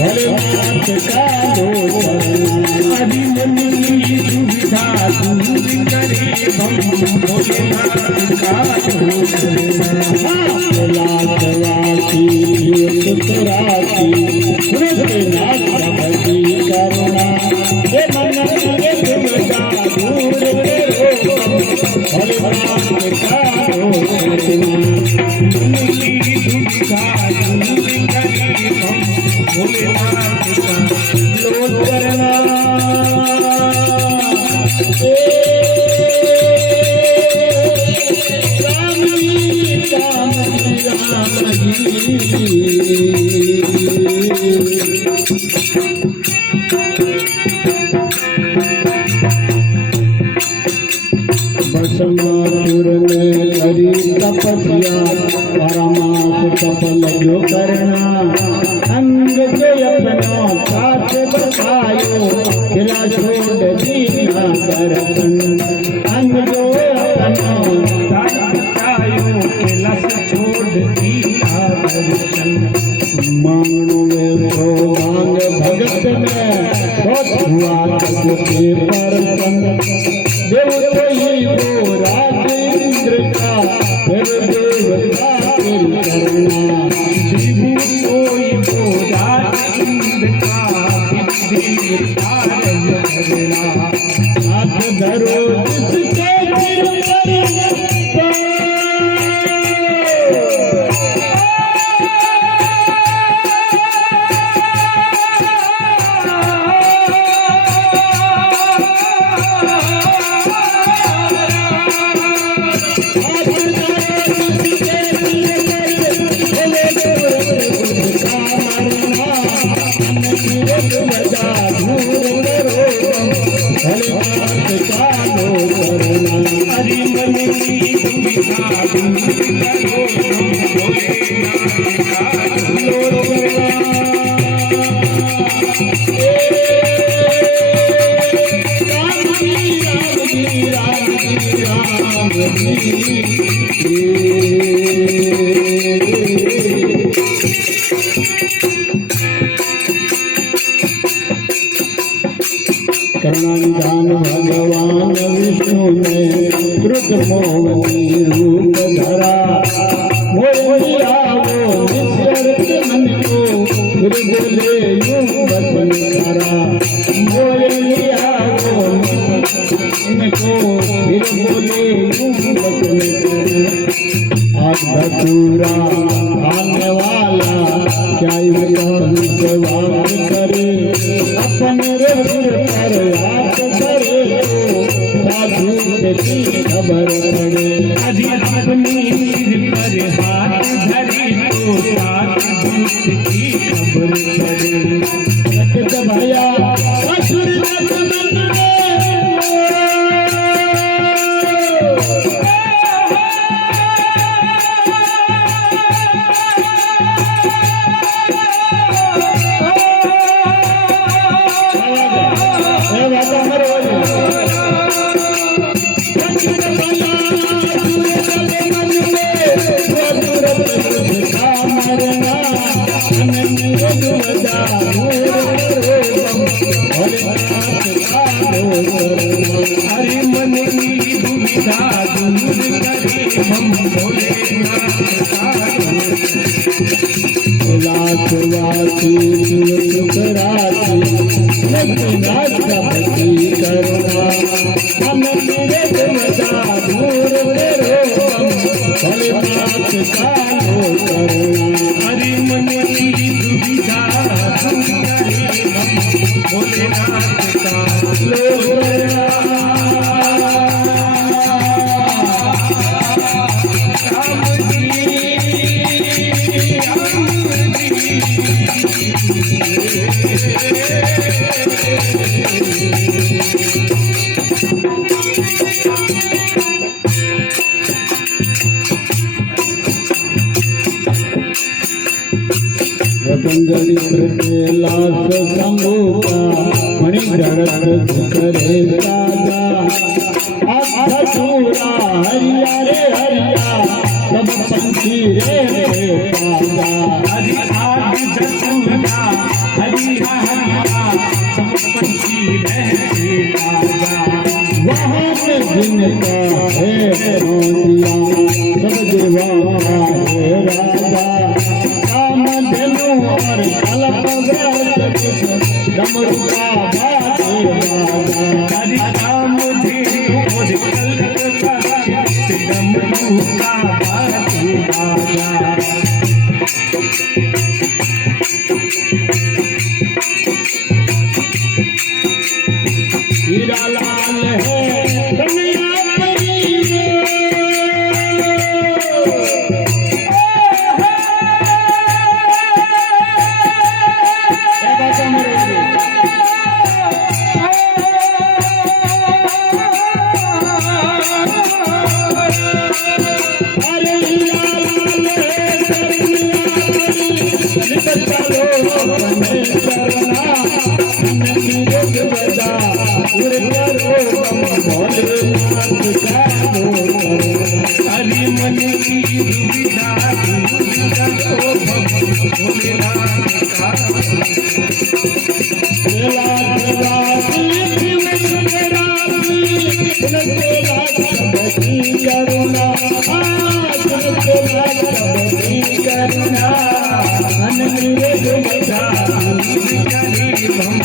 भोलेनाथ का हरि मन की दुविधा दूर करे हम भोलेनाथ का लाख वासी सुतरासी भोलेनाथ भक्ति करुणा ये मन की दुविधा दूर करो भोलेनाथ का मन की दुविधा दूर करे हम भोलेनाथ का लोट करना राम बसमापुर में करी तपस्या परमास सफल जो करना अंग के अपना साथ बतायो खिला छोड़ दीना दर्शन अंग जो अपना साथ बतायो खिला छोड़ दीना दर्शन मांगो तो मांग भगत में बहुत हुआ के परसन देव कोई वो राजेंद्र का फिर देवता फिर करना विभु कोई वो राजेंद्र का फिर देवता करना हाथ धरो जिसके सिर हरि मन की दुविधा दूर करो करुणानिधान भगवान विष्णु ने रुद्र मोहनी रूप धरा मोरिया वो निश्चर मन को फिर बोले यूं बचन करा मोरिया वो मन को फिर बोले यूं बचन करा आज धतूरा आने वाला क्या सेवा करे अपने सिर पर हाथ करे साधु की खबर पड़े यदि अपने सिर पर हाथ धरे तो साधु की खबर पड़े सत्य भया असुर हरि मन की दुविधा दूर करे हम भोलेनाथ का लाख वासी सुतरासी भोलेनाथ का भक्ति करुणा हम मेरे दुविधा दूर करो भोलेनाथ का करुणा हरि मन की दुविधा दूर करे हम भोलेनाथ का गंगड़ी लाश संभूका मणि धरत करे राजा अधूरा हरिया रे हरिया सब पंछी रे पाजा हरि आग जसुना हरी राधा सब पंछी रहते राजा वहाँ पे जिनका है रोटिया सब देवा का है राजा काम धनु और कलप डमरू का बात राजा हरि राम धेनु और कल्प डमरू का बात राजा हीरा लाल है कन्हैया परी अरे हीरा लाल है कन्हैया परी निकल चलो हमें करना हरि मन की दुविधा दूर करो भोलेनाथ का करुणा दुविधा दूर करे हम